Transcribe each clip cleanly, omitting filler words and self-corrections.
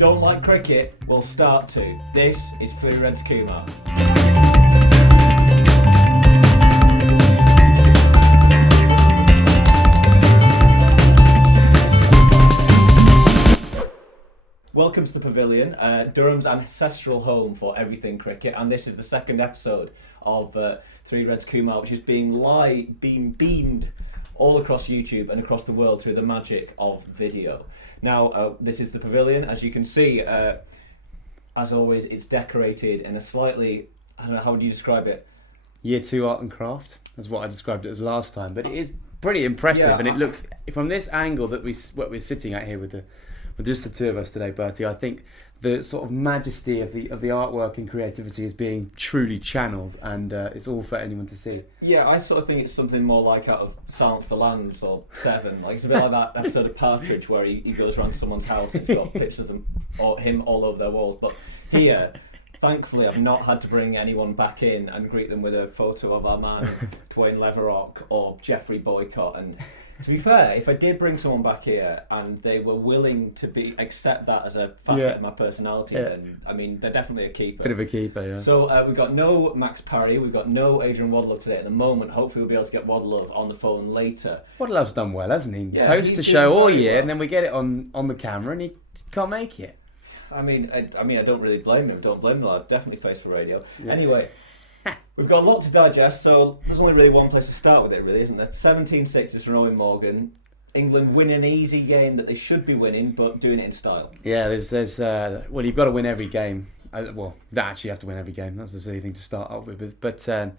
don't like cricket will start to. This is Three Reds Kumar. Welcome to the Pavilion, Durham's ancestral home for everything cricket, and this is the second episode of Three Reds Kumar, which is being beamed all across YouTube and across the world through the magic of video. Now, this is the Pavilion. As you can see, as always, it's decorated in a slightly, I don't know, how would you describe it? Year 2 art and craft, is what I described it as last time, but it is pretty impressive, and it looks, from this angle that we're sitting at here with just the two of us today, Bertie, I think the sort of majesty of the artwork and creativity is being truly channeled, and it's all for anyone to see. Yeah, I sort of think it's something more like out of Silence of the Lambs or Seven. Like, it's a bit like that episode of Partridge where he goes around someone's house and he's got pictures of them or him all over their walls. But here, thankfully, I've not had to bring anyone back in and greet them with a photo of our man Dwayne Leverock or Jeffrey Boycott. And to be fair, if I did bring someone back here and they were willing to accept that as a facet of my personality, then, I mean, they're definitely a keeper. Bit of a keeper, yeah. So we've got no Max Parry, we've got no Adrian Waddlove today at the moment. Hopefully we'll be able to get Waddlove on the phone later. Waddlove's done well, hasn't he? Yeah, hosts the show all year, and then we get it on the camera and he can't make it. I mean, I don't really blame him. Don't blame the lad. Definitely face for radio. Yeah. Anyway, we've got a lot to digest, so there's only really one place to start with it, really, isn't there? 17-6 from Eoin Morgan. England winning an easy game that they should be winning, but doing it in style. Yeah, there's well, you've got to win every game. Well, you actually have to win every game. That's the silly thing to start off with. But I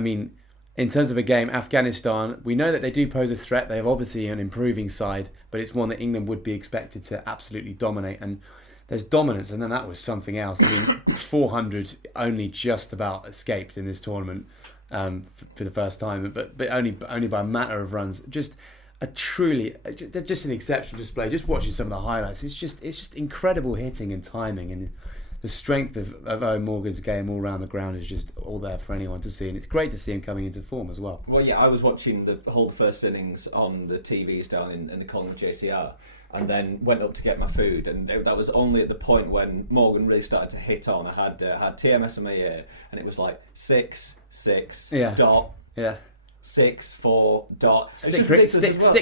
mean, in terms of a game, Afghanistan, we know that they do pose a threat. They have obviously an improving side, but it's one that England would be expected to absolutely dominate. And there's dominance, and then that was something else. I mean, 400 only just about escaped in this tournament for the first time, but only by a matter of runs. Just an exceptional display. Just watching some of the highlights, it's just incredible hitting and timing, and the strength of Eoin Morgan's game all around the ground is just all there for anyone to see, and it's great to see him coming into form as well. Well, yeah, I was watching the whole first innings on the TVs down in the Collingwood JCR, and then went up to get my food, and that was only at the point when Morgan really started to hit on. I had TMS in my ear, and it was like 6 dot. Yeah. 6 4 dot. Stick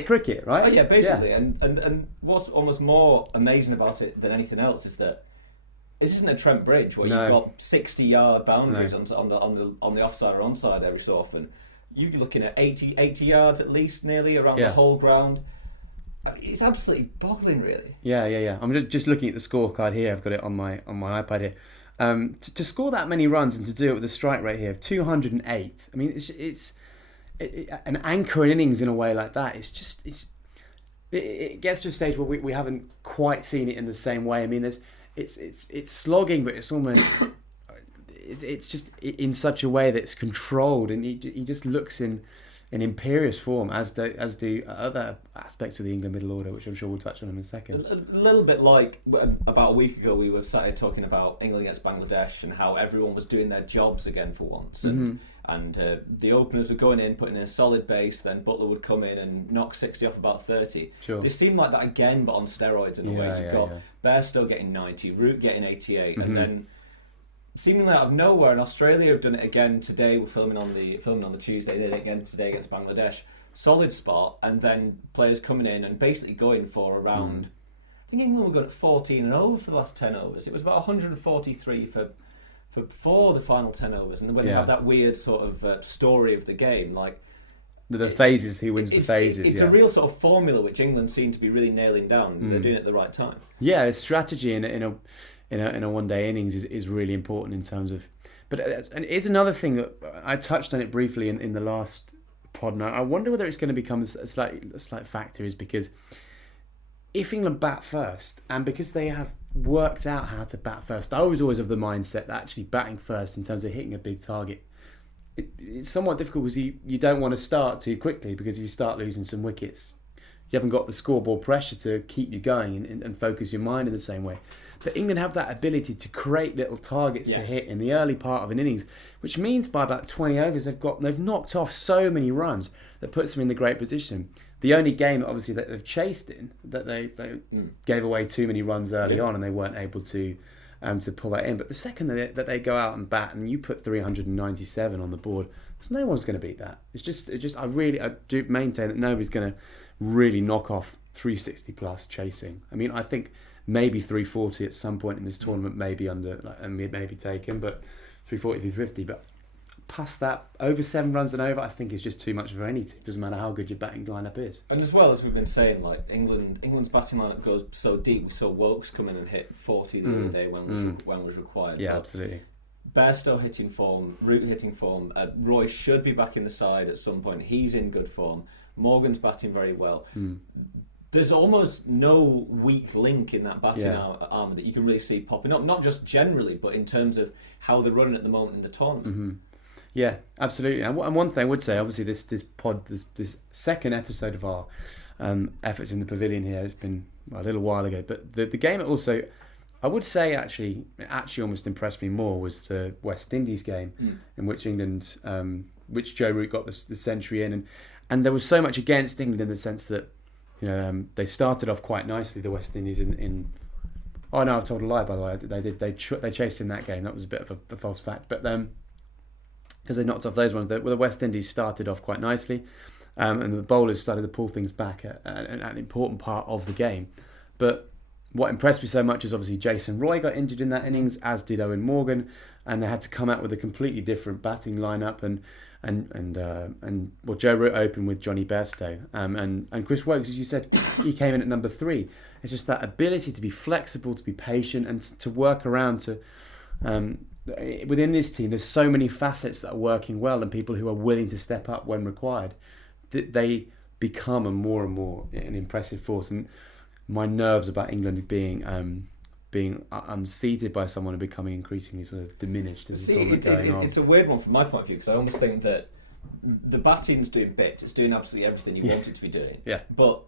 cricket, right? Oh yeah, basically. Yeah. And what's almost more amazing about it than anything else is that this isn't a Trent Bridge where you've got 60-yard boundaries on the offside or onside every so often. You're looking at 80 yards at least, nearly around the whole ground. I mean, it's absolutely boggling, really. Yeah. I'm just looking at the scorecard here. I've got it on my iPad here. To score that many runs and to do it with a strike rate here of 208. I mean, it's an anchor in innings in a way like that. It gets to a stage where we haven't quite seen it in the same way. I mean, it's slogging, but it's almost it's just in such a way that it's controlled, and he just looks in imperious form, as do other aspects of the England middle order, which I'm sure we'll touch on in a second. A little bit like about a week ago, we were started talking about England against Bangladesh and how everyone was doing their jobs again for once. And the openers were going in, putting in a solid base, then Butler would come in and knock 60 off about 30. Sure. They seem like that again, but on steroids in a way. You've got Bairstow getting 90, Root getting 88, and then seemingly out of nowhere, and Australia have done it again today. We're filming on the Tuesday. They did it again today against Bangladesh. Solid spot, and then players coming in and basically going for around. I think England were going at 14 and over for the last 10 overs. It was about 143 for the final 10 overs, and then when you have that weird sort of story of the game, like the phases, who wins the phases. It's a real sort of formula which England seem to be really nailing down. They're doing it at the right time. Yeah, strategy in a one-day innings is really important in terms of. But and it's another thing that I touched on it briefly in the last pod. And I wonder whether it's going to become a slight factor, is because if England bat first, and because they have worked out how to bat first, I was always of the mindset that actually batting first in terms of hitting a big target, it's somewhat difficult because you don't want to start too quickly, because you start losing some wickets. You haven't got the scoreboard pressure to keep you going and focus your mind in the same way. But England have that ability to create little targets to hit in the early part of an innings, which means by about 20 overs they've knocked off so many runs that puts them in the great position. the only game that obviously that they've chased in, that they gave away too many runs early on and they weren't able to pull that in. But the second that they go out and bat and you put 397 on the board, there's no one's going to beat that. It's just I do maintain that nobody's going to really knock off 360 plus chasing. I mean, I think maybe 340 at some point in this tournament may be taken, but 340, 350, but past that, over 7 runs and over, I think is just too much for any team. Doesn't matter how good your batting lineup is. And as well as we've been saying, like England's batting lineup goes so deep. We saw Wilkes come in and hit 40 the other day when was required. Yeah, but absolutely. Bairstow hitting form, Root hitting form. Roy should be back in the side at some point. He's in good form. Morgan's batting very well. There's almost no weak link in that batting armour that you can really see popping up. Not just generally, but in terms of how they're running at the moment in the tournament. Yeah, absolutely. And one thing I would say, obviously, this second episode of our efforts in the pavilion here has been a little while ago. But the game also, I would say, actually almost impressed me more was the West Indies game in which England, which Joe Root got the century in, and there was so much against England in the sense that they started off quite nicely. The West Indies in oh no, I've told a lie by the way. They chased in that game. That was a bit of a false fact, but because they knocked off those ones. The West Indies started off quite nicely, and the bowlers started to pull things back at an important part of the game. But what impressed me so much is obviously Jason Roy got injured in that innings, as did Eoin Morgan, and they had to come out with a completely different batting lineup. And Joe Root opened with Johnny Bairstow, and Chris Woakes, as you said, he came in at number 3. It's just that ability to be flexible, to be patient, and to work around to. Within this team, there's so many facets that are working well, and people who are willing to step up when required. They become and more an impressive force. And my nerves about England being unseated by someone and becoming increasingly sort of diminished as the tournament going on. It's a weird one from my point of view, because I almost think that the batting's doing bits. It's doing absolutely everything you want it to be doing. Yeah. But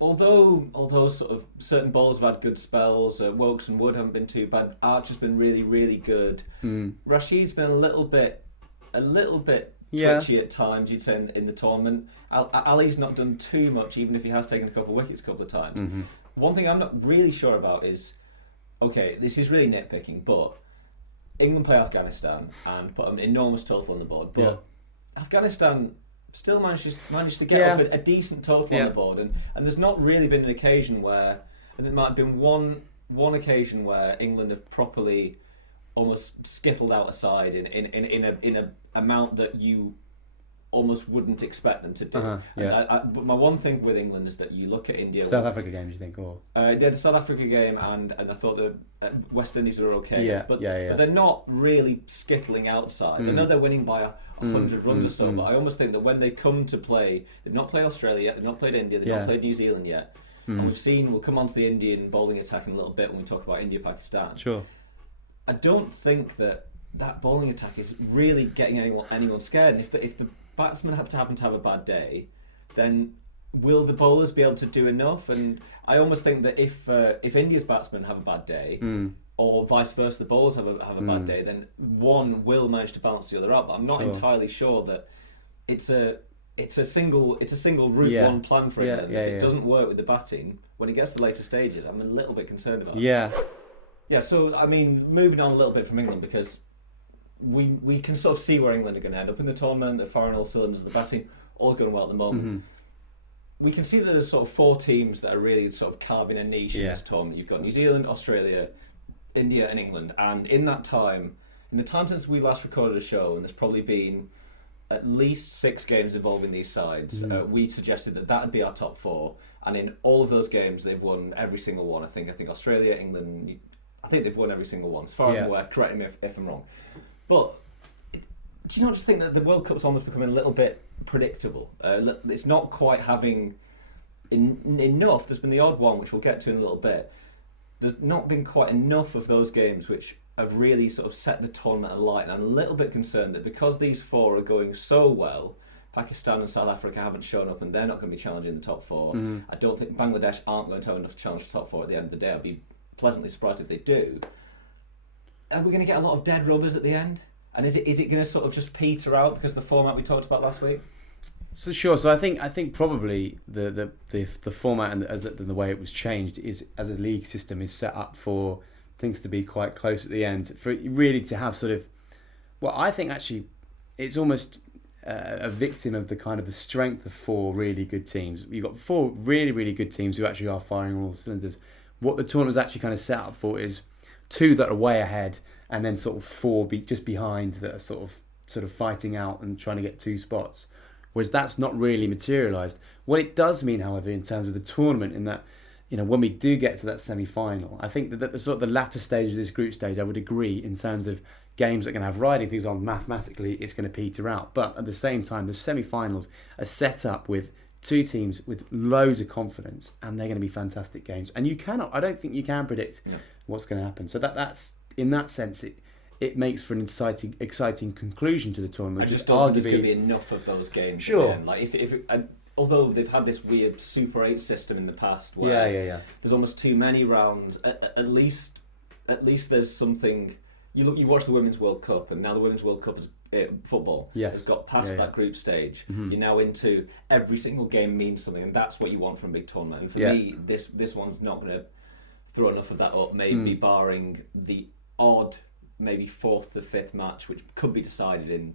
Although sort of certain bowlers have had good spells, Woakes and Wood haven't been too bad. Archer's been really, really good. Rashid's been a little bit twitchy at times, you'd say, in the tournament. Ali's not done too much, even if he has taken a couple of wickets a couple of times. One thing I'm not really sure about is, okay, this is really nitpicking, but England play Afghanistan and put an enormous total on the board, but Afghanistan still managed to get up a decent total on the board, and there's not really been an occasion where, and there might have been one occasion where England have properly almost skittled out a side in a amount that you almost wouldn't expect them to do. But my one thing with England is that you look at India. South Africa game, do you think? Or the South Africa game, and I thought the West Indies were okay. But they're not really skittling outside. I know they're winning by 100 runs or so, but I almost think that when they come to play, they've not played Australia yet, they've not played India, they've not played New Zealand yet. And we'll come on to the Indian bowling attack in a little bit when we talk about India-Pakistan. Sure. I don't think that bowling attack is really getting anyone scared. And if the batsmen happen to have a bad day, then will the bowlers be able to do enough? And I almost think that if India's batsmen have a bad day, or vice versa, the bowlers have a bad day, then one will manage to balance the other out. But I'm not entirely sure that it's a single route one plan for England. If it doesn't work with the batting, when it gets to the later stages, I'm a little bit concerned about it. Yeah, so I mean, moving on a little bit from England, because we can sort of see where England are going to end up in the tournament. They're firing all cylinders. The batting all's going well at the moment. We can see that there's sort of 4 teams that are really sort of carving a niche in this tournament. You've got New Zealand, Australia, India and England. And in that time, in the time since we last recorded a show, and there's probably been at least 6 games involving these sides, we suggested that would be our top 4. And in all of those games, they've won every single one. I think Australia, England, I think they've won every single one. As far as I'm aware, correct me if I'm wrong. But do you not just think that the World Cup's almost becoming a little bit predictable? It's not quite having enough. There's been the odd one, which we'll get to in a little bit. There's not been quite enough of those games which have really sort of set the tournament alight. And I'm a little bit concerned that because these 4 are going so well, Pakistan and South Africa haven't shown up and they're not going to be challenging the top 4. I don't think Bangladesh aren't going to have enough to challenge the top 4 at the end of the day. I'd be pleasantly surprised if they do. Are we going to get a lot of dead rubbers at the end? And is it going to sort of just peter out because of the format we talked about last week? So sure. So I think probably the format and the way it was changed is, as a league system, is set up for things to be quite close at the end, for it really to have sort of, well, I think actually it's almost a victim of the kind of the strength of four really good teams. You've got four really, really good teams who actually are firing on all cylinders. What the tournament was actually kind of set up for is two that are way ahead, and then sort of four just behind that are sort of fighting out and trying to get two spots. Whereas that's not really materialised. What it does mean, however, in terms of the tournament, in that, when we do get to that semi-final, I think that the sort of the latter stage of this group stage, I would agree, in terms of games that are going to have riding things on, mathematically it's going to peter out. But at the same time, the semi-finals are set up with two teams with loads of confidence, and they're going to be fantastic games. And I don't think you can predict what's going to happen. So that's in that sense, it makes for an exciting conclusion to the tournament. I just don't think there's going to be enough of those games. Sure. Again. Like although they've had this weird Super 8 system in the past where there's almost too many rounds, at least there's something. You watch the Women's World Cup, and now the Women's World Cup is football has got past that group stage. Mm-hmm. You're now into every single game means something, and that's what you want from a big tournament. And for me, this one's not going to throw enough of that up, maybe barring the odd, maybe 4th to 5th match, which could be decided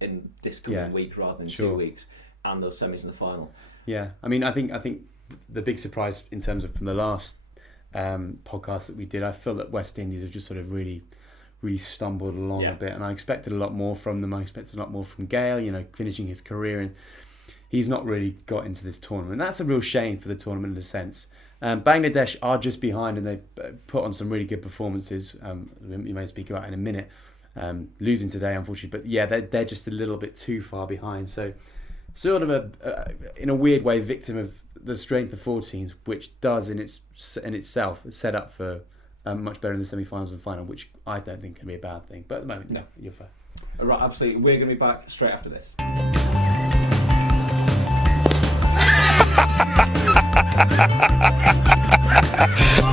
in this coming week rather than 2 weeks, and those semis in the final. Yeah, I mean, I think the big surprise in terms of from the last podcast that we did, I feel that West Indies have just sort of really stumbled along a bit, and I expected a lot more from them. I expected a lot more from Gale, finishing his career, and he's not really got into this tournament. That's a real shame for the tournament in a sense. Bangladesh are just behind, and they've put on some really good performances. You may speak about in a minute. Losing today, unfortunately, but they're just a little bit too far behind. So, sort of in a weird way, victim of the strength of four teams, which does in itself set up for much better in the semi-finals and final, which I don't think can be a bad thing. But at the moment, no, you're fair. Right, absolutely. We're going to be back straight after this.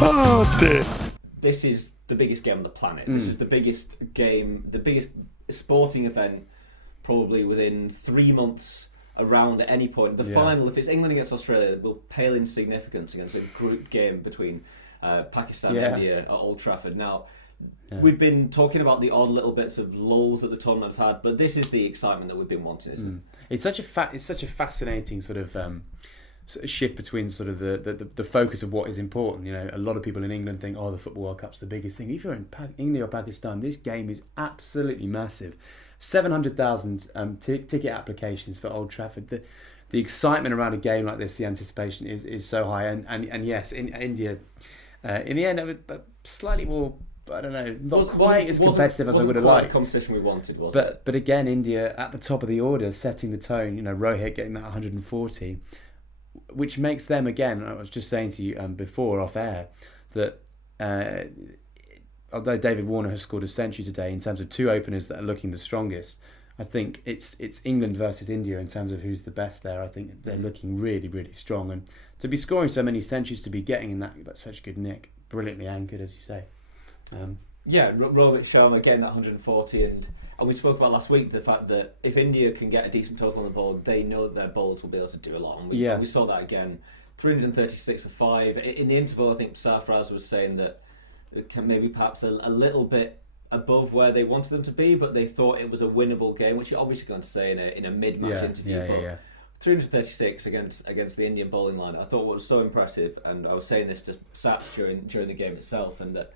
Oh dear. This is the biggest game on the planet. This is the biggest game, the biggest sporting event probably within 3 months around at any point. The final, if it's England against Australia, will pale in significance against a group game between Pakistan and India at Old Trafford. Now, we've been talking about the odd little bits of lulls that the tournament have had, but this is the excitement that we've been wanting, isn't it? It's such a fascinating sort of shift between sort of the focus of what is important. A lot of people in England think, the Football World Cup's the biggest thing. If you're in India or Pakistan, this game is absolutely massive. 700,000 ticket applications for Old Trafford. The excitement around a game like this, the anticipation is so high. And yes, in India, in the end, slightly more, I don't know, not quite as competitive as I would have liked. The competition we wanted, was it? But again, India at the top of the order, setting the tone. Rohit getting that 140, which makes them, again, I was just saying to you before off air, that although David Warner has scored a century today, in terms of two openers that are looking the strongest, I think it's England versus India in terms of who's the best there. I think they're looking really, really strong, and to be scoring so many centuries, to be getting in that such good nick, brilliantly anchored, as you say. Rohit Sharma getting that 140, and we spoke about last week the fact that if India can get a decent total on the board, they know that their bowlers will be able to do a lot. And we saw that again, 336 for 5. In the interval, I think Sarfraz was saying that it can maybe perhaps a little bit above where they wanted them to be, but they thought it was a winnable game, which you're obviously going to say in a mid-match interview. 336 against the Indian bowling line, I thought what was so impressive, and I was saying this to Sat during the game itself, and that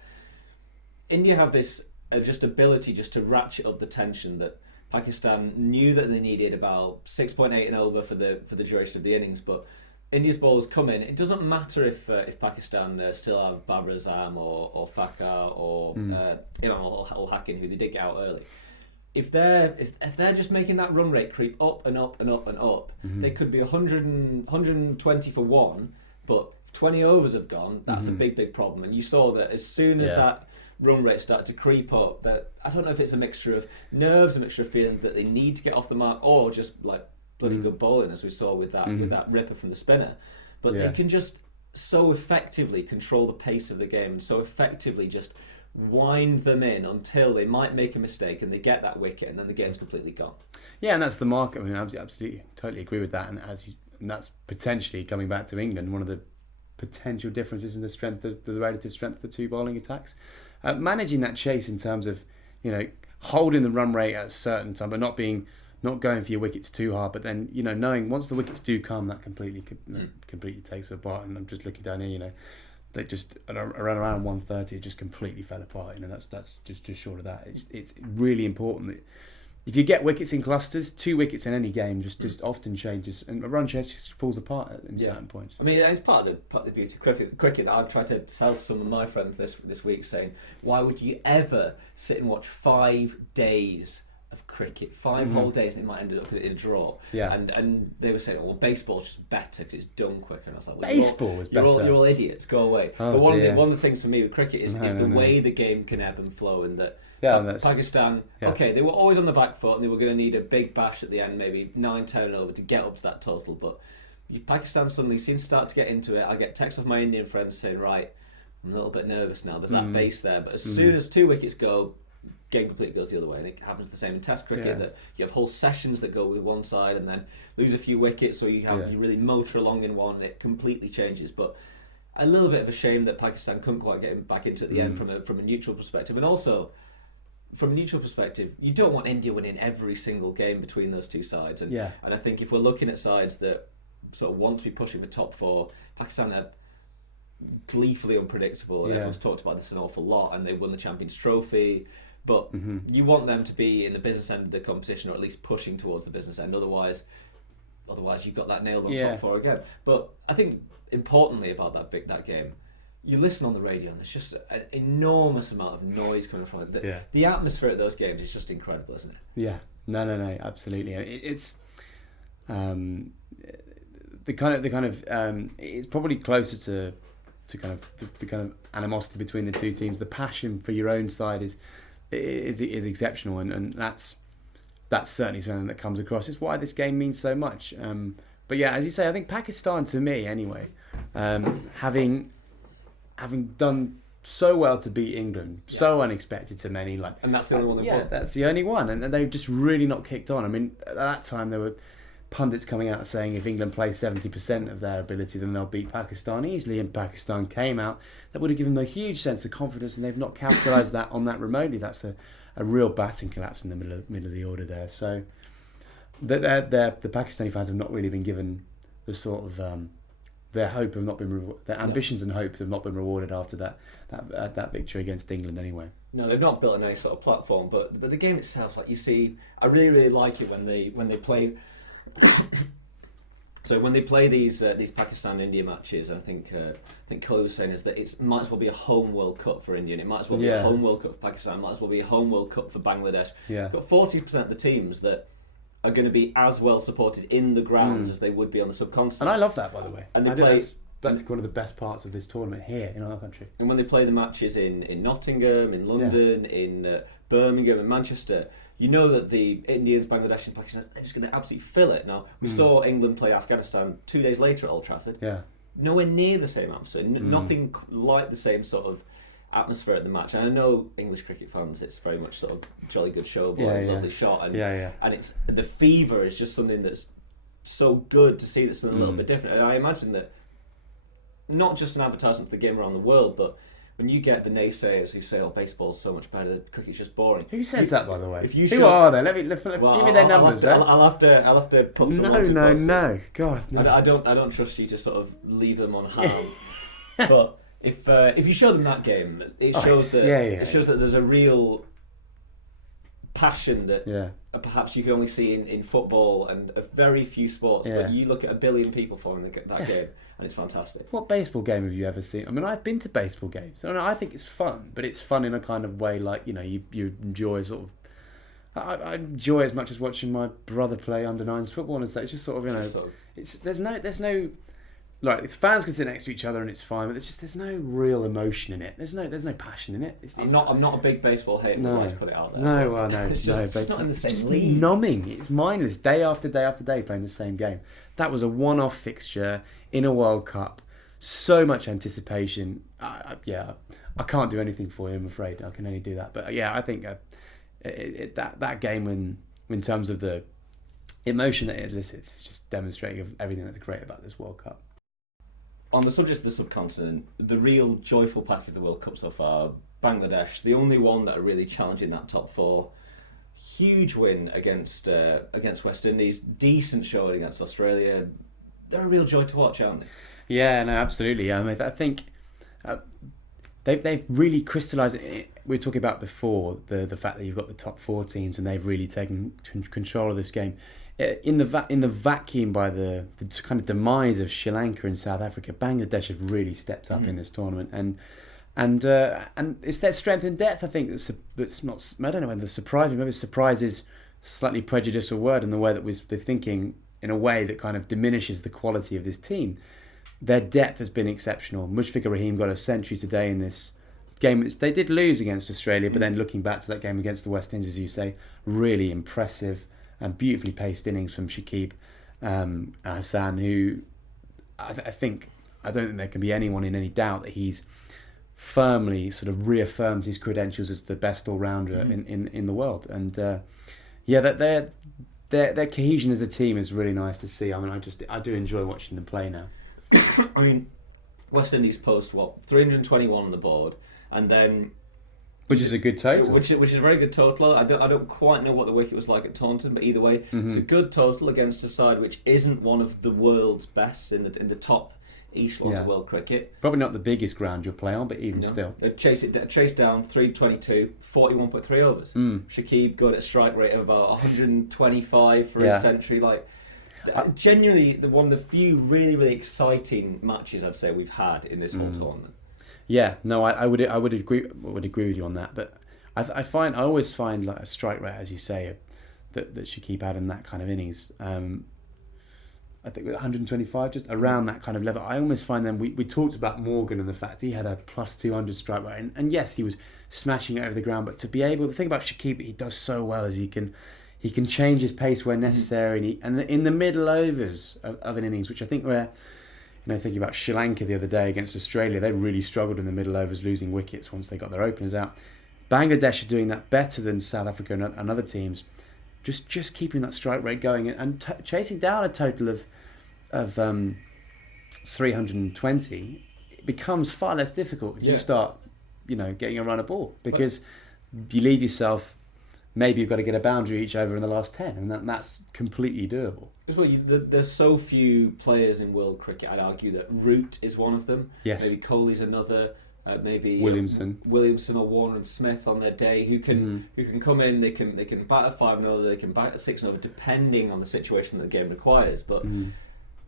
India have this just ability just to ratchet up the tension that Pakistan knew that they needed about 6.8 and over for the duration of the innings, but India's bowlers come in. It doesn't matter if Pakistan still have Babar Azam or Fakar or Imam Ul-Hakim, who they did get out early. If they're just making that run rate creep up and up and up and up, they could be 120 for 1, but 20 overs have gone. That's a big problem. And you saw that as soon as that run rate started to creep up, that I don't know if it's a mixture of nerves, a mixture of feeling that they need to get off the mark, or just like bloody good bowling, as we saw with that ripper from the spinner. But they can just so effectively control the pace of the game, and so effectively just wind them in until they might make a mistake and they get that wicket and then the game's completely gone. Yeah, and that's the mark. I mean, absolutely, totally agree with that. And that's potentially coming back to England, one of the potential differences in the relative strength of the two bowling attacks. Managing that chase in terms of, holding the run rate at a certain time, but not going for your wickets too hard, but then knowing once the wickets do come, that completely takes it apart. And I'm just looking down here, they just around 130 it just completely fell apart. That's just short of that. It's really important that if you get wickets in clusters, 2 wickets in any game just often changes, and a run chase just falls apart in certain points. I mean, it's part of the beauty of cricket that I've tried to sell to some of my friends this week, saying, why would you ever sit and watch 5 days of cricket, 5 whole days, and it might end up in a draw? Yeah. And they were saying, well, baseball's just better because it's done quicker. And I was like, well, baseball is better. You're all idiots. Go away. Oh, but one of the things for me with cricket is the way the game can ebb and flow, and that. Pakistan, okay, they were always on the back foot and they were going to need a big bash at the end, maybe 9-10 over to get up to that total, but Pakistan suddenly seems to start to get into it. I get texts off my Indian friends saying, right, I'm a little bit nervous now, there's that base there, but as soon as 2 wickets go, game completely goes the other way. And it happens the same in Test cricket, that you have whole sessions that go with one side and then lose a few wickets, or you really motor along in one, and it completely changes. But a little bit of a shame that Pakistan couldn't quite get back into it at the end from a neutral perspective. And also, from a neutral perspective, you don't want India winning every single game between those two sides. And I think if we're looking at sides that sort of want to be pushing for top 4, Pakistan are gleefully unpredictable, and everyone's talked about this an awful lot, and they won the Champions Trophy. But you want them to be in the business end of the competition, or at least pushing towards the business end. Otherwise you've got that nailed on top 4 again. But I think importantly about that game, you listen on the radio and there's just an enormous amount of noise coming from it. The atmosphere at those games is just incredible, isn't it? Yeah, no, absolutely. It's the kind of it's probably closer to kind of the kind of animosity between the two teams. The passion for your own side is exceptional, and that's certainly something that comes across. It's why this game means so much. But yeah, as you say, I think Pakistan, to me anyway, having done so well to beat England, so unexpected to many, and that's the only one they've won. That's the only one, and they've just really not kicked on. I mean, at that time there were pundits coming out saying if England play 70% of their ability, then they'll beat Pakistan easily, and Pakistan came out. That would have given them a huge sense of confidence, and they've not capitalised on that remotely. That's a real batting collapse in the middle of the order there. So the Pakistani fans have not really been given the sort of their hope have not been their ambitions and hopes have not been rewarded after that victory against England anyway. No, they've not built any sort of platform, but the game itself, like you see, I really like it when they play. So when they play these Pakistan-India matches, I think Kohli was saying is that it might as well be a home World Cup for India, and it might as well be a home World Cup for Pakistan, it might as well be a home World Cup for Bangladesh. You've got 40% of the teams that are going to be as well supported in the grounds as they would be on the subcontinent. And I love that, by the way. And that's one of the best parts of this tournament here in our country. And when they play the matches in Nottingham, in London, in Birmingham, in Manchester, you know that the Indians, Bangladesh and Pakistan, they're just going to absolutely fill it. Now, we saw England play Afghanistan 2 days later at Old Trafford. Yeah. Nowhere near the same atmosphere. Nothing like the same sort of atmosphere at the match. And I know English cricket fans, it's very much sort of jolly good show, lovely shot. And, and it's the fever is just something that's so good to see that's something a little bit different. And I imagine that not just an advertisement for the game around the world, but when you get the naysayers who say, "Oh, baseball's so much better, cricket's just boring." Who says that, by the way? Who are they? Give me their numbers. I'll have to put some. No. God, no. I don't trust you to sort of leave them on hand. But if you show them that game, it shows that there's a real passion that perhaps you can only see in football and a very few sports. But you look at 1 billion people following that game. And it's fantastic. What baseball game have you ever seen? I mean, I've been to baseball games. I think it's fun, but it's fun in a kind of way like, you enjoy sort of... I enjoy as much as watching my brother play under-9s football and stuff. It's just sort of, there's no... Like, the fans can sit next to each other and it's fine, but there's no real emotion in it. There's no passion in it. I'm not a big baseball hater. No. I'd like to put it out there. No, it's not in the same league. It's numbing. It's mindless. Day after day after day playing the same game. That was a one-off fixture in a World Cup. So much anticipation. I can't do anything for you, I'm afraid. I can only do that. But I think that game, in terms of the emotion that it elicits, is just demonstrating of everything that's great about this World Cup. On the subject of the subcontinent, the real joyful pack of the World Cup so far, Bangladesh, the only one that are really challenging that top four. Huge win against West Indies, decent showing against Australia. They're a real joy to watch, aren't they? Yeah, no, absolutely. I think they've really crystallised it. We were talking about before the fact that you've got the top four teams and they've really taken control of this game. In the vacuum by the kind of demise of Sri Lanka and South Africa, Bangladesh have really stepped up in this tournament, and it's their strength and depth. I think that's not. I don't know whether surprising. Maybe surprise is a slightly prejudicial word in the way that they're thinking in a way that kind of diminishes the quality of this team. Their depth has been exceptional. Mushfiqur Rahim got a century today in this game, which they did lose against Australia, but then looking back to that game against the West Indies, as you say, really impressive and beautifully paced innings from Shakib Hassan, who I don't think there can be anyone in any doubt that he's firmly sort of reaffirmed his credentials as the best all-rounder in the world. And that their cohesion as a team is really nice to see. I mean, I do enjoy watching them play now. I mean, West Indies post 321 on the board, and then which is a good total. Which is a very good total. I don't quite know what the wicket was like at Taunton, but either way, it's a good total against a side which isn't one of the world's best in the top echelons of world cricket. Probably not the biggest ground you'll play on, but even still. Chase down 322, 41.3 overs. Shakib got a strike rate of about 125 for a century. Genuinely, one of the few really, really exciting matches I'd say we've had in this whole tournament. Yeah, no, I would agree with you on that. But I always find like a strike rate, as you say, that Shakib had in that kind of innings. I think with 125, just around that kind of level. I almost find them. We talked about Morgan and the fact he had a plus 200 strike rate, and yes, he was smashing it over the ground. But to be able, the thing about Shakib, he does so well is he can change his pace where necessary, and in the middle overs of an innings, which I think where, thinking about Sri Lanka the other day against Australia, they really struggled in the middle overs, losing wickets once they got their openers out. Bangladesh are doing that better than South Africa and other teams, just keeping that strike rate going and chasing down a total of 320. It becomes far less difficult if you start, getting a run of ball, because you leave yourself. Maybe you've got to get a boundary each over in the last 10, and that's completely doable. Well, there's so few players in world cricket. I'd argue that Root is one of them. Yes. Maybe Kohli's another. Maybe Williamson or Warner and Smith on their day, who can come in. They can bat at 5 and over. They can bat at 6 and over, depending on the situation that the game requires. But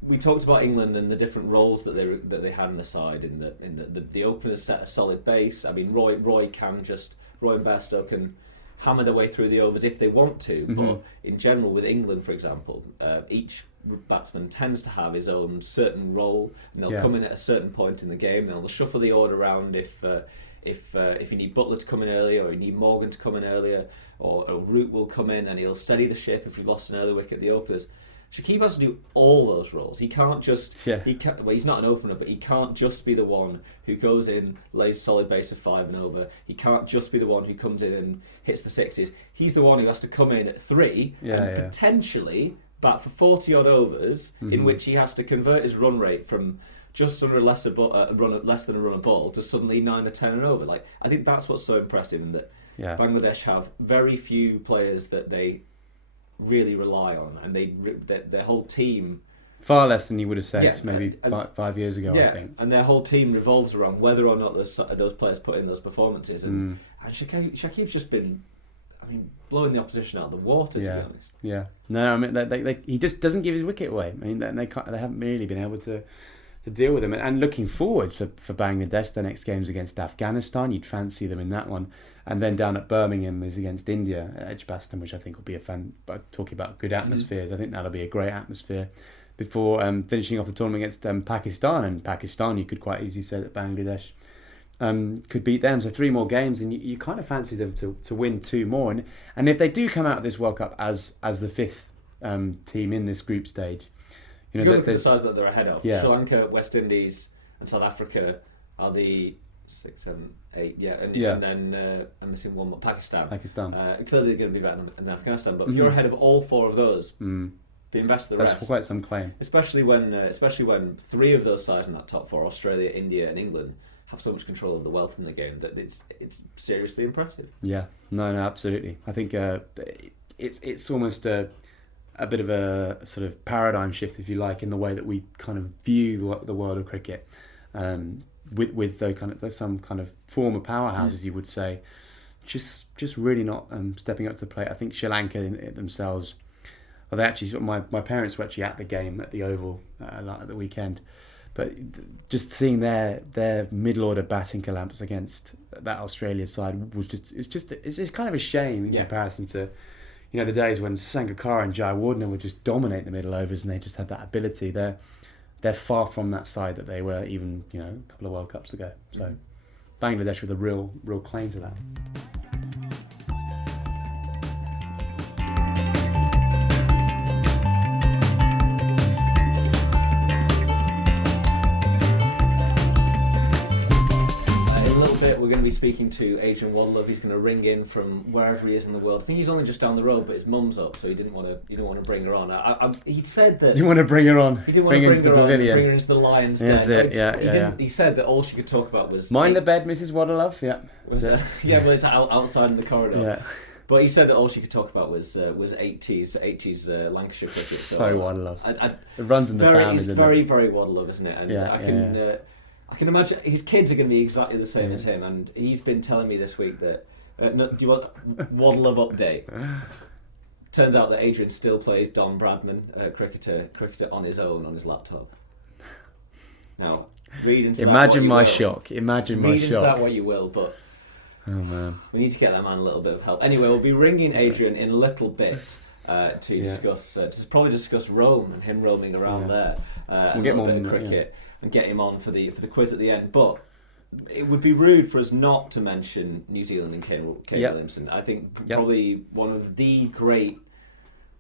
we talked about England and the different roles that they had in the side. In the openers set a solid base. I mean, Roy and Bairstow can hammer their way through the overs if they want to, but in general with England, for example, each batsman tends to have his own certain role, and they'll come in at a certain point in the game. They'll shuffle the order around if you need Butler to come in earlier, or you need Morgan to come in earlier, or Root will come in and he'll steady the ship if we've lost an early wicket at the openers. Shakib has to do all those roles. He can't just. He's not an opener, but he can't just be the one who goes in, lays solid base of 5 and over. He can't just be the one who comes in and hits the sixes. He's the one who has to come in at 3 and potentially bat for 40 odd overs, in which he has to convert his run rate from just under less than a run a ball to suddenly 9 or 10 and over. I think that's what's so impressive, in that Bangladesh have very few players that they really rely on, and their whole team, far less than you would have said maybe 5 years ago. I think, and their whole team revolves around whether or not those players put in those performances, and Shakib's just been, blowing the opposition out of the water, to be honest. Yeah, no, he just doesn't give his wicket away. They haven't really been able to deal with him. And looking forward for Bangladesh, their next game's against Afghanistan. You'd fancy them in that one. And then down at Birmingham is against India at Edgbaston, which I think will be talking about good atmospheres. I think that'll be a great atmosphere before finishing off the tournament against Pakistan. And Pakistan, you could quite easily say that Bangladesh could beat them. So 3 more games, and you kind of fancy them to win 2 more. And if they do come out of this World Cup as the 5th team in this group stage, you look at the size that they're ahead of. Sri Lanka, West Indies and South Africa are the 6, 7, 8, and then I'm missing one more. Pakistan. Clearly they're going to be better than Afghanistan, but if you're ahead of all 4 of those, being best of the rest, that's quite some claim. Especially when 3 of those sides in that top 4, Australia, India, and England, have so much control of the wealth in the game that it's seriously impressive. Yeah, no, absolutely. I think it's almost a bit of a sort of paradigm shift, if you like, in the way that we kind of view the world of cricket. With some kind of former powerhouses, you would say, just really not stepping up to the plate. I think Sri Lanka themselves, well, they actually, my parents were actually at the game at the Oval at the weekend, but just seeing their middle order batting collapse against that Australia side was it's kind of a shame in comparison to the days when Sangakkara and Jai Wardner would just dominate the middle overs, and they just had that ability. They're far from that side that they were even a couple of World Cups ago. So Bangladesh with a real claim to that. We're going to be speaking to Adrian Waddlove. He's going to ring in from wherever he is in the world. I think he's only just down the road, but his mum's up, so he didn't want to bring her on. He said that you want to bring her on. He didn't want to bring her on. Bring her into the Lions' Den. That's it. He said that all she could talk about was mind the bed, Mrs. Waddlove. Yeah. Well, it's outside in the corridor. Yeah. But he said that all she could talk about was 80s Lancashire cricket. So Waddlove. It runs in the family. It's very, very Waddlove, isn't it? And I can imagine his kids are going to be exactly the same as him, and he's been telling me this week that do you want Waddlove update? Turns out that Adrian still plays Don Bradman, cricketer on his own on his laptop. Now, read into Imagine that my what you shock. Imagine my read shock. Read into that what you will, but oh man, we need to get that man a little bit of help. Anyway, we'll be ringing Adrian in a little bit. To probably discuss Rome and him roaming around there. We'll get him on cricket and get him on for the quiz at the end. But it would be rude for us not to mention New Zealand and Kane Williamson. I think probably one of the great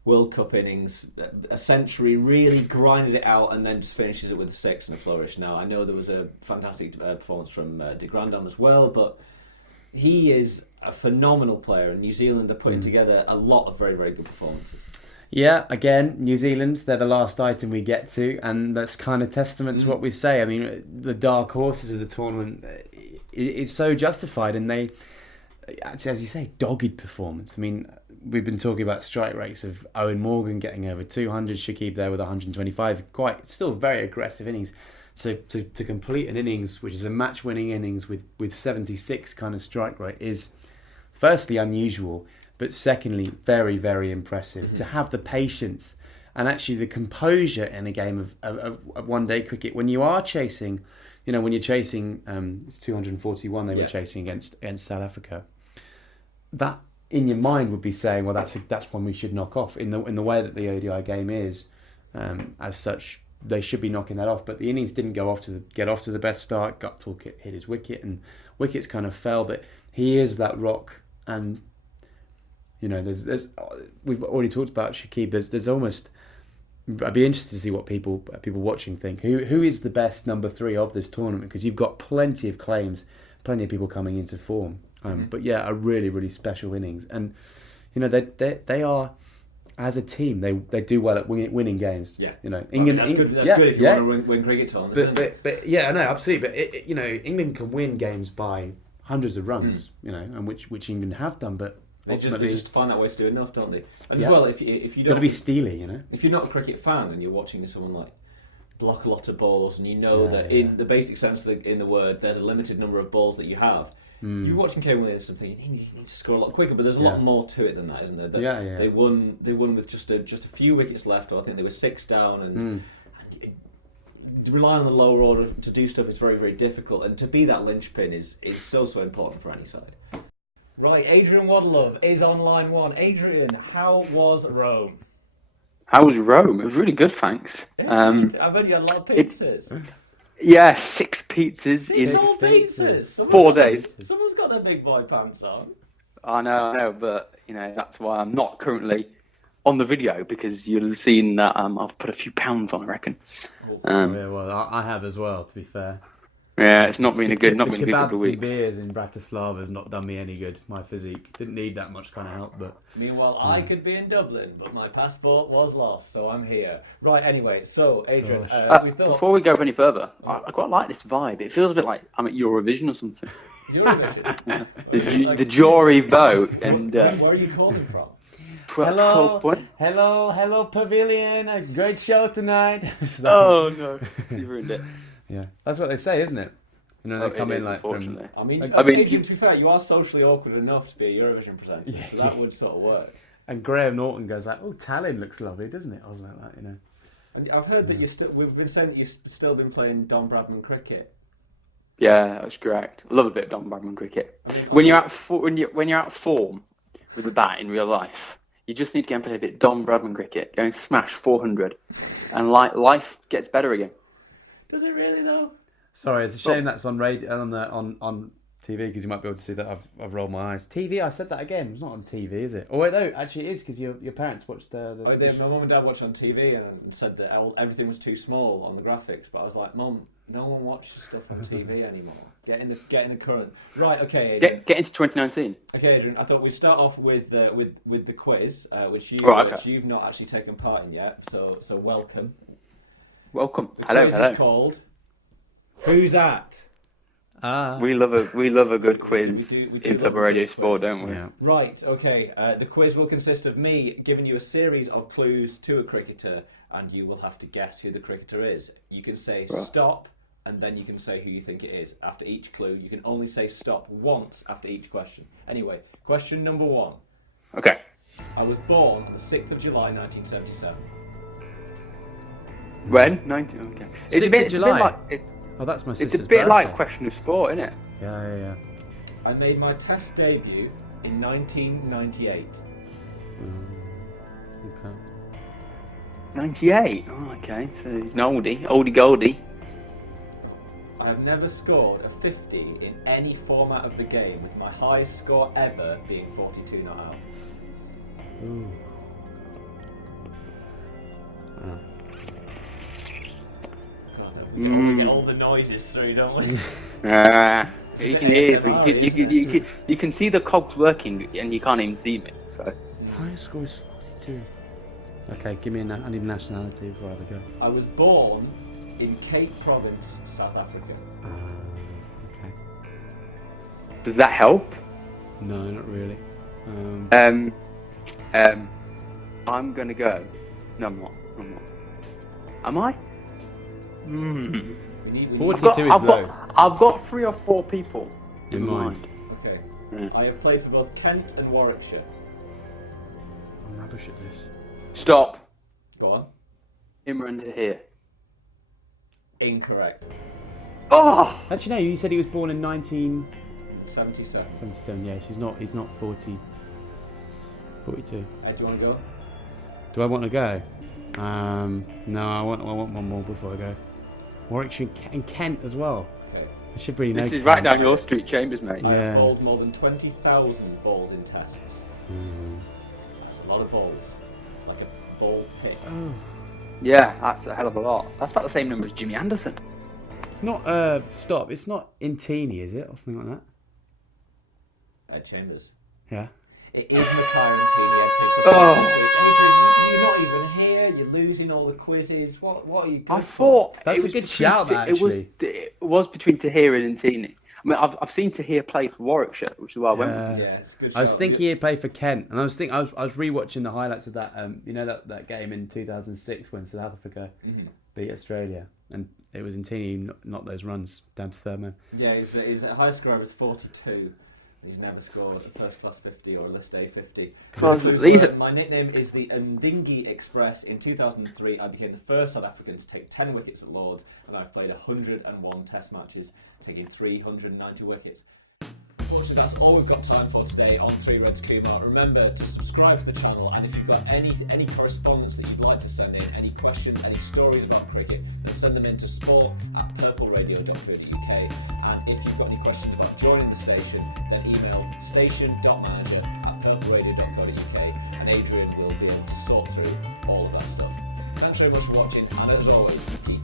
World Cup innings, a century, really grinded it out and then just finishes it with a 6 and a flourish. Now I know there was a fantastic performance from de Grandam as well, but he is a phenomenal player, and New Zealand are putting together a lot of very, very good performances. Yeah, again, New Zealand, they're the last item we get to, and that's kind of testament to what we say. I mean, the dark horses of the tournament is so justified, and they, actually, as you say, dogged performance. I mean, we've been talking about strike rates of Eoin Morgan getting over 200, Shakib there with 125, still very aggressive innings. So to complete an innings, which is a match-winning innings with 76 kind of strike rate, is firstly unusual, but secondly very, very impressive. To have the patience and actually the composure in a game of one-day cricket when you are chasing, when you're chasing, it's 241 they were chasing against South Africa. That in your mind would be saying, well, that's one we should knock off. In the way that the ODI game is, as such, they should be knocking that off. But the innings didn't get off to the best start. Guptill hit his wicket, and wickets kind of fell. But he is that rock, and there's we've already talked about Shakib. There's almost, I'd be interested to see what people watching think. Who is the best number 3 of this tournament? Because you've got plenty of claims, plenty of people coming into form. But a really, really special innings, and they are, as a team, they do well at winning games. Yeah, England. That's good if you want to win cricket tournaments. But yeah, no, absolutely. But England can win games by hundreds of runs, and which England have done, but they just find that way to do enough, don't they? And as well, if you don't, got to be steely, If you're not a cricket fan and you're watching someone like block a lot of balls, and that in the basic sense in the word, there's a limited number of balls that you have. You're watching Kane Williamson thinking he needs to score a lot quicker, but there's a lot more to it than that, isn't there? They won with just a few wickets left, or I think they were 6 down, and relying on the lower order to do stuff is very, very difficult, and to be that linchpin is so important for any side. Right, Adrian Waddlove is on line 1. Adrian, how was Rome? How was Rome? It was really good, thanks. I bet you had a lot of pizzas. 6 pizzas 6 in whole pizzas. 4 days. Someone's got their big boy pants on. I know, but that's why I'm not currently on the video, because you'll have seen that I've put a few pounds on, I reckon. Well, I have as well, to be fair. Yeah, it's not been a good The couple of kebabs and weeks. beers in Bratislava have not done me any good. My physique didn't need that much kind of help, but Meanwhile, I could be in Dublin, but my passport was lost, so I'm here. Right, anyway, so, Adrian, we thought... Before we go any further, I quite like this vibe. It feels a bit like I'm at Eurovision or something. Eurovision? The jury vote and... Where are you calling from? hello, Pavilion. A great show tonight. Oh, no. You ruined it. Yeah, that's what they say, isn't it? You know, they come in like from... unfortunately. I mean, Adrian, to be fair, you are socially awkward enough to be a Eurovision presenter, so that would sort of work. And Graham Norton goes like, "Oh, Tallinn looks lovely, doesn't it?" I was like that, you know. And I've heard that we've been saying that you've still been playing Don Bradman cricket. Yeah, that's correct. I love a bit of Don Bradman cricket. When you're out of form with the bat in real life, you just need to go and play a bit of Don Bradman cricket. Go and smash 400, and life gets better again. Does it really though? Sorry, it's a shame that's on radio on TV because you might be able to see that I've rolled my eyes. TV, I said that again. It's not on TV, is it? Oh wait, no, actually it is because your parents watched the my mum and dad watched on TV and said that everything was too small on the graphics. But I was like, Mum, no one watches stuff on TV anymore. Get in the current. Right, okay, Adrian. Get into 2019. Okay, Adrian. I thought we'd start off with the quiz, which you've not actually taken part in yet. So welcome. Welcome. The Hello. quiz is called Who's At? We love a good quiz we do in love Purple a Radio good Sport, quiz. don't we? Yeah. Right, okay. The quiz will consist of me giving you a series of clues to a cricketer, and you will have to guess who the cricketer is. You can say stop, and then you can say who you think it is. After each clue, you can only say stop once after each question. Anyway, question number 1. Okay. I was born on the 6th of July, 1977. When? 19. Okay. It's a 6th bit of July. like Oh, that's my it's sister's a bit birthday. like Question of Sport, isn't it? Yeah. I made my Test debut in 1998. Okay. 98. Oh, okay. So he's an oldie goldie. I have never scored a 50 in any format of the game, with my highest score ever being 42 not out. Ooh. We get all the noises through, don't we? You can hear. You can see the cogs working, and you can't even see me. So. Highest score is 42. Okay, give me I need nationality before I have a go. I was born in Cape Province, South Africa. Okay. Does that help? No, not really. I'm gonna go. No, I'm not. Am I? We need 42 is low. I've got 3 or 4 people in mind. Okay. Yeah. I have played for both Kent and Warwickshire. I'm rubbish at this. Stop. Go on. Imran Tahir. Incorrect. Oh! Actually, no, you said he was born in 1977. 77. Yes, he's not 40. 42. Ed, do you want to go? Do I want to go? No, I want one more before I go. Warwickshire and Kent as well. Okay. I should really know. This is Kent. right down your street, Chambers, mate. I Yeah. have bowled more than 20,000 balls in tests. That's a lot of balls. It's like a ball pit. Oh. Yeah, that's a hell of a lot. That's about the same number as Jimmy Anderson. It's not, stop, it's not Intini, is it? Or something like that? Ed Chambers. Yeah. It is McLaren Ed takes the Adrian, you're not even here. You're losing all the quizzes. What are you good I for? thought That's it a was good between shout, that, actually. It was between Tahir and Intini. I mean, I've seen Tahir play for Warwickshire, which is why I went with. Yeah, it's a good I was shout. thinking he'd play for Kent, and I was rewatching the highlights of that. You know that game in 2006 when South Africa beat Australia, and it was Intini not those runs down to third man. Yeah, his high score ever is 42. He's never scored a first class 50 or a list A 50. My nickname is the Ndingi Express. In 2003, I became the first South African to take 10 wickets at Lords, and I've played 101 Test matches, taking 390 wickets. Unfortunately, that's all we've got time for today on 3 Reds Kumar. Remember to subscribe to the channel, and if you've got any correspondence that you'd like to send in, any questions, any stories about cricket, then send them in to sport@purpleradio.co.uk. And if you've got any questions about joining the station, then email station.manager@purpleradio.co.uk, and Adrian will be able to sort through all of that stuff. Thanks very much for watching, and as always, keep